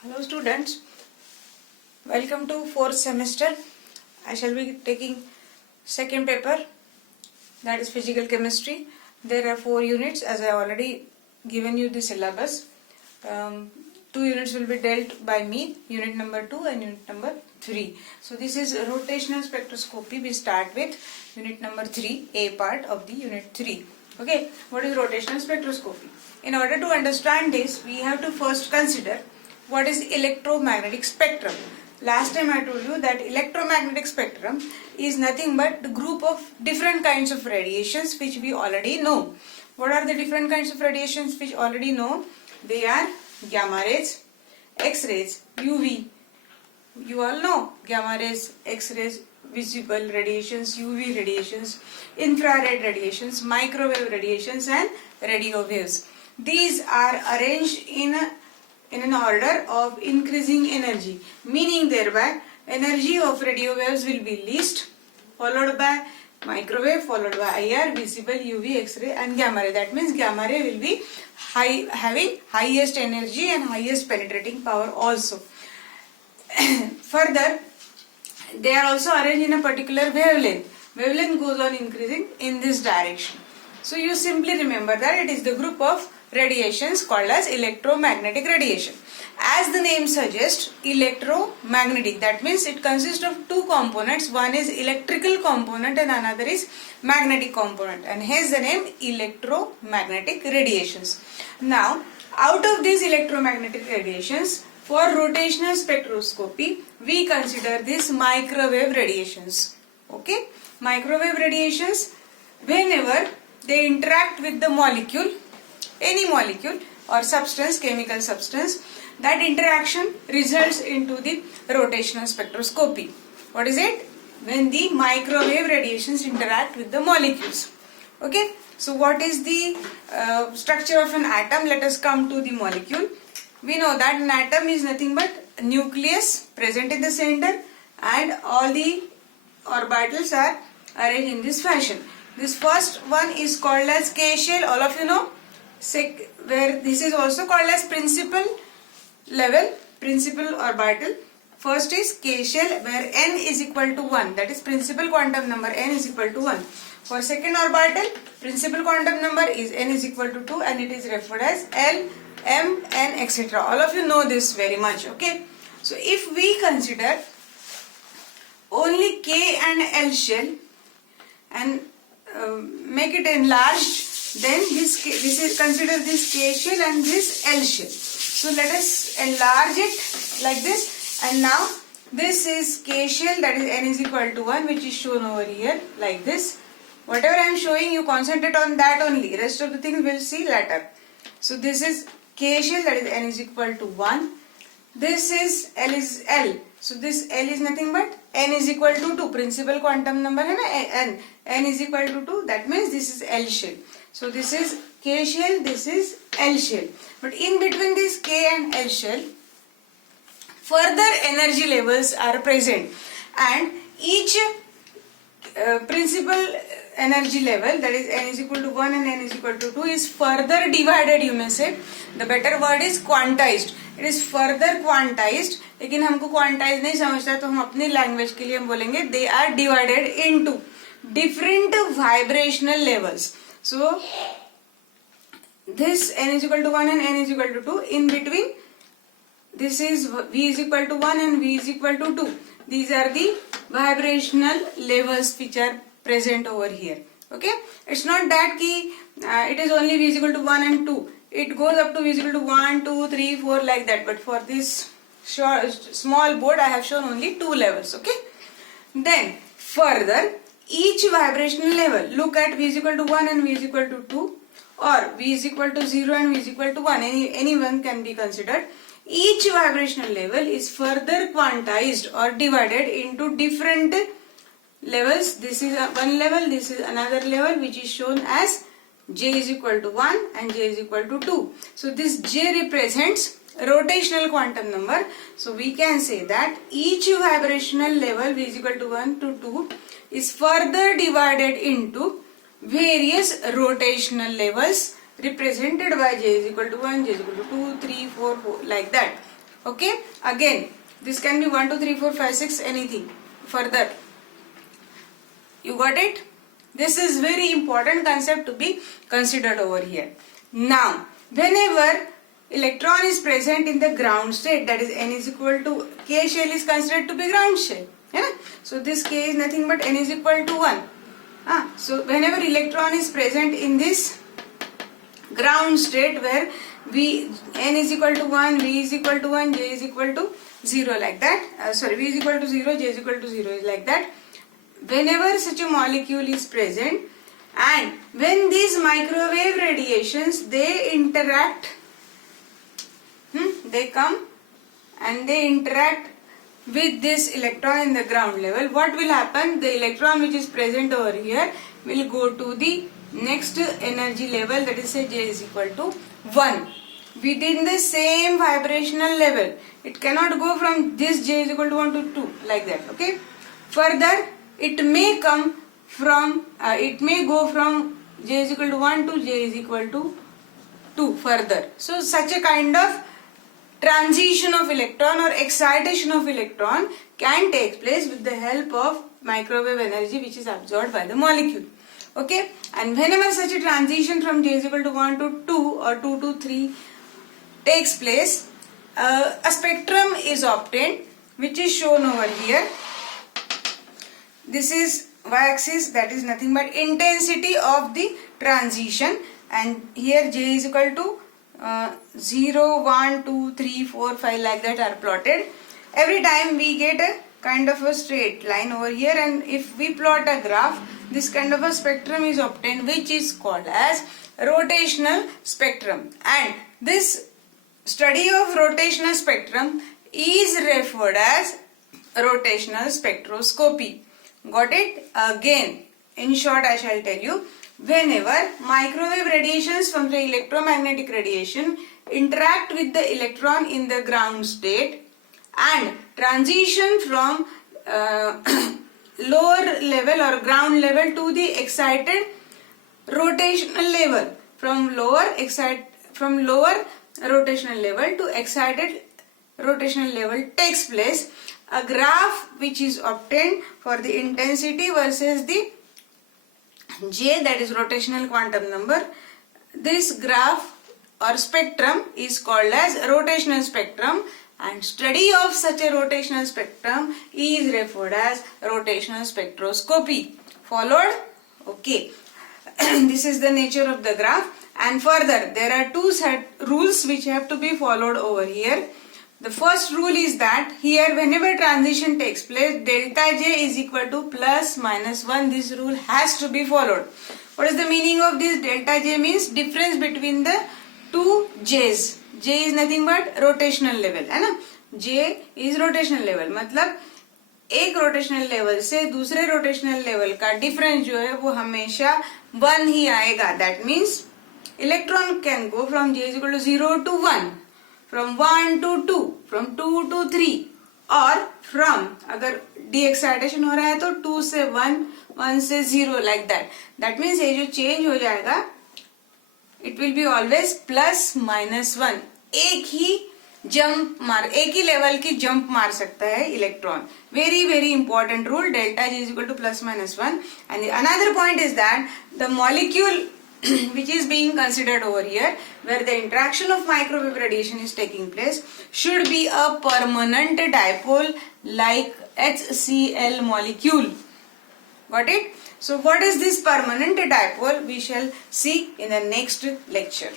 Hello students, welcome to fourth semester. I shall be taking second paper, that is physical chemistry. There are 4 units as I already given you the syllabus. 2 units will be dealt by me, unit number 2 and unit number 3. So this is rotational spectroscopy. We start with unit number 3, A part of the unit 3. Okay, what is rotational spectroscopy? In order to understand this, we have to first consider what is electromagnetic spectrum. Last time I told you that electromagnetic spectrum is nothing but the group of different kinds of radiations which we already know. What are the different kinds of radiations which already know? They are gamma rays, X-rays, UV. You all know gamma rays, X-rays, visible radiations, UV radiations, infrared radiations, microwave radiations and radio waves. These are arranged in an order of increasing energy, meaning thereby energy of radio waves will be least, followed by microwave, followed by IR, visible, UV, X-ray and gamma ray. That means gamma ray will be having highest energy and highest penetrating power also. Further, they are also arranged in a particular wavelength. Wavelength goes on increasing in this direction. So you simply remember that it is the group of radiations called as electromagnetic radiation. As the name suggests, electromagnetic, that means it consists of 2 components. One is electrical component and another is magnetic component, and hence the name electromagnetic radiations. Now, out of these electromagnetic radiations, for rotational spectroscopy, we consider these microwave radiations. Okay, microwave radiations, whenever they interact with the molecule, any molecule or substance, chemical substance, that interaction results into the rotational spectroscopy. What is it? When the microwave radiations interact with the molecules. Okay, so what is the structure of an atom? Let us come to the molecule. We know that an atom is nothing but a nucleus present in the center and all the orbitals are arranged in this fashion. This first one is called as K shell, all of you know, where this is also called as principal level, principal orbital. First is K shell, where n is equal to 1, that is principal quantum number n is equal to 1. For second orbital, principal quantum number is n is equal to 2 and it is referred as L, M, N, etc. All of you know this very much. Okay, so if we consider only K and L shell and make it enlarged, then consider this K shell and this L shell. So let us enlarge it like this, and now this is K shell, that is n is equal to 1, which is shown over here like this. Whatever I am showing, you concentrate on that only. Rest of the things we will see later. So this is K shell, that is n is equal to 1. This is L. So this L is nothing but n is equal to 2. Principal quantum number hai n is equal to 2. That means this is L shell. So this is K shell, this is L shell. But in between this K and L shell, further energy levels are present, and each principal energy level, that is n is equal to 1 and n is equal to 2, is further divided, you may say. The better word is quantized. It is further quantized. लेकिन हमको quantize नहीं समझता, तो हम अपनी language के लिए हम बोलेंगे they are divided into different vibrational levels. So this n is equal to 1 and n is equal to 2. In between, this is V is equal to 1 and V is equal to 2. These are the vibrational levels which are present over here. Okay, it's not that it is only V is equal to 1 and 2. It goes up to V is equal to 1, 2, 3, 4 like that. But for this small board, I have shown only 2 levels. Okay. Then further, each vibrational level, look at V is equal to 1 and V is equal to 2, or V is equal to 0 and V is equal to 1. Any one can be considered. Each vibrational level is further quantized or divided into different levels. This is one level, this is another level, which is shown as J is equal to 1 and J is equal to 2. So this J represents rotational quantum number. So we can say that each vibrational level, V is equal to 1 to 2, is further divided into various rotational levels represented by J is equal to 1, J is equal to 2, 3, 4, 4, like that. Okay, again this can be 1 2 3 4 5 6 anything further. You got it? This is very important concept to be considered over here. Now, whenever electron is present in the ground state, that is n is equal to k shell is considered to be ground shell. Yeah? So this k is nothing but n is equal to 1. So whenever electron is present in this ground state where n is equal to 1, v is equal to 1, j is equal to 0 like that. V is equal to 0, j is equal to 0 is like that. Whenever such a molecule is present and when these microwave radiations they interact, they come and they interact with this electron in the ground level, what will happen? The electron which is present over here will go to the next energy level, that is say j is equal to 1 within the same vibrational level. It cannot go from this j is equal to 1 to 2 like that. Okay. Further, it may come from, it may go from j is equal to 1 to j is equal to 2 further. So such a kind of transition of electron or excitation of electron can take place with the help of microwave energy which is absorbed by the molecule. Okay, and whenever such a transition from j is equal to 1 to 2 or 2 to 3 takes place, a spectrum is obtained which is shown over here. This is y-axis, that is nothing but intensity of the transition, and here j is equal to 0, 1, 2, 3, 4, 5 like that are plotted. Every time we get a kind of a straight line over here, and if we plot a graph, this kind of a spectrum is obtained which is called as rotational spectrum, and this study of rotational spectrum is referred as rotational spectroscopy. Got it? Again, in short I shall tell you, whenever microwave radiations from the electromagnetic radiation interact with the electron in the ground state and transition from lower level or ground level to the excited rotational level, from lower rotational level to excited rotational level takes place, a graph which is obtained for the intensity versus the J, that is rotational quantum number. This graph or spectrum is called as rotational spectrum, and study of such a rotational spectrum is referred as rotational spectroscopy. Followed? Okay. This is the nature of the graph, and further there are two set rules which have to be followed over here. The first rule is that here whenever transition takes place, delta J is equal to plus minus 1. This rule has to be followed. What is the meaning of this? Delta J means difference between the two J's. J is nothing but rotational level, है ना? J is rotational level. मतलब एक rotational level से दूसरे rotational level का difference जो है वो हमेशा 1 ही आएगा. That means electron can go from J is equal to 0 to 1. From 1 to 2, from 2 to 3, और from अगर de-excitation हो रहा है तो 2 से 1, 1 से 0 like that. That means ये जो change हो जाएगा, it will be always plus minus 1. एक ही level की jump मार सकता है electron. Very very important rule. Delta G is equal to plus minus 1. And the another point is that the molecule which is being considered over here, where the interaction of microwave radiation is taking place, should be a permanent dipole like HCl molecule. Got it? So what is this permanent dipole? We shall see in the next lecture.